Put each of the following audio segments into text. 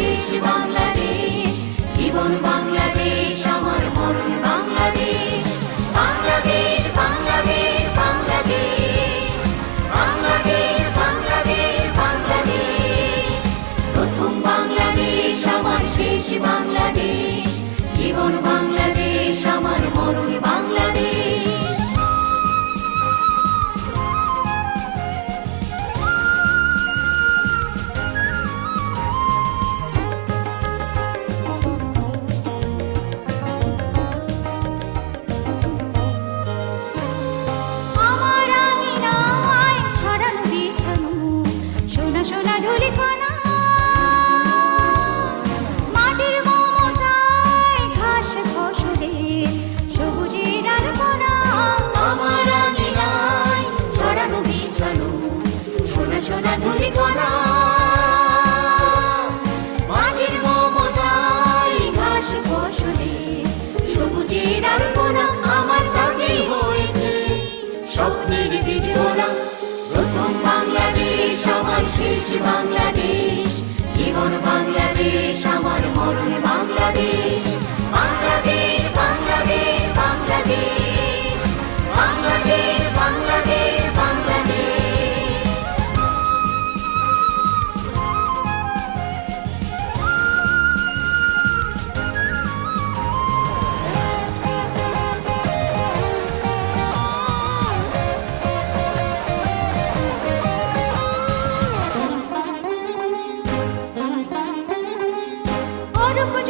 你是光 ধুলি কণা। আমার হয়েছে। প্রথম বাংলাদেশ আমার শেষ বাংলাদেশ। জীবন বাংলাদেশ আমার মরণ স্বরূপ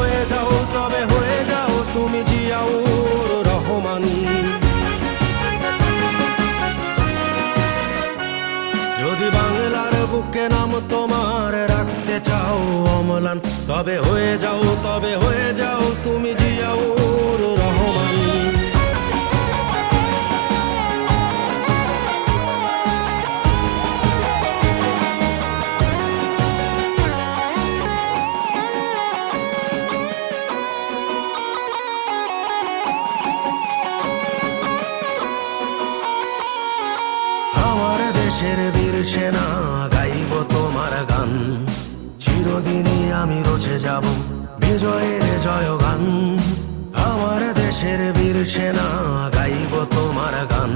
অমলান তবে হয়ে যাও, তবে হয়ে যাও, তুমি জিয়াউর রহমান। আমার দেশের বীর সেনা গাইব তোমার গান। চিরদিনই আমি রচে যাব বিজয়ের জয় গান আমার দেশের বীর সেনা গাইব তোমার গান।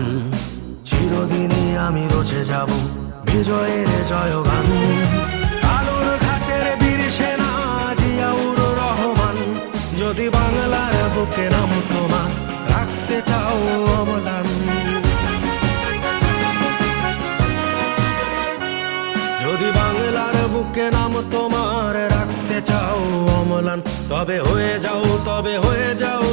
চিরদিনই আমি রচে যাব বিজয়ের জয়গান। আলোর তবে হয়ে যাও তবে হয়ে যাও।